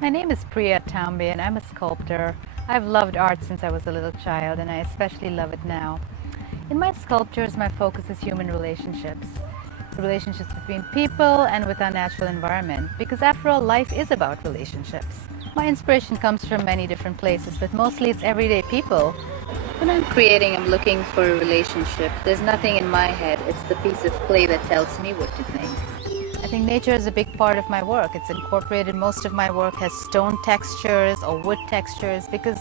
My name is Priya Tambe and I'm a sculptor. I've loved art since I was a little child and I especially love it now. In my sculptures, my focus is human relationships. Relationships between people and with our natural environment, because after all, life is about relationships. My inspiration comes from many different places, but mostly it's everyday people. When I'm creating, I'm looking for a relationship. There's nothing in my head, it's the piece of clay that tells me what to think. I think nature is a big part of my work. It's incorporated. Most of my work has stone textures or wood textures because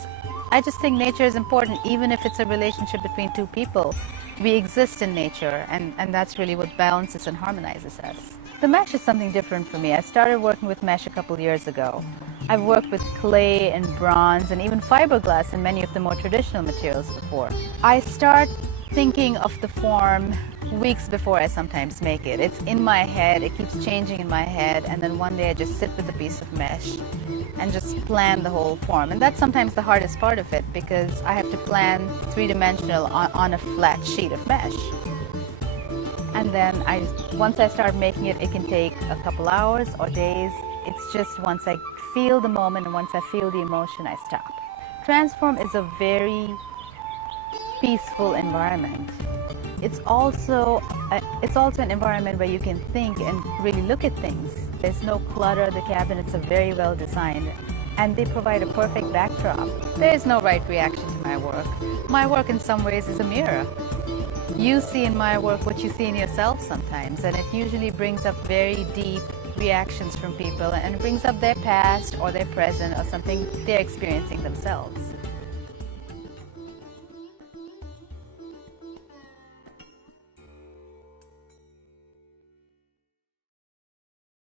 I just think nature is important, even if it's a relationship between two people. We exist in nature, and that's really what balances and harmonizes us. The mesh is something different for me. I started working with mesh a couple years ago. I've worked with clay and bronze and even fiberglass and many of the more traditional materials before. I start thinking of the form weeks before I sometimes make it. It's in my head, it keeps changing in my head, and then one day I just sit with a piece of mesh and just plan the whole form. And that's sometimes the hardest part of it because I have to plan three-dimensional on a flat sheet of mesh. And then once I start making it, it can take a couple hours or days. It's just once I feel the moment and once I feel the emotion, I stop. Transform is a very peaceful environment. It's also an environment where you can think and really look at things. There's no clutter. The cabinets are very well designed and they provide a perfect backdrop. There is no right reaction to my work. My work in some ways is a mirror. You see in my work what you see in yourself sometimes, and it usually brings up very deep reactions from people and it brings up their past or their present or something they're experiencing themselves.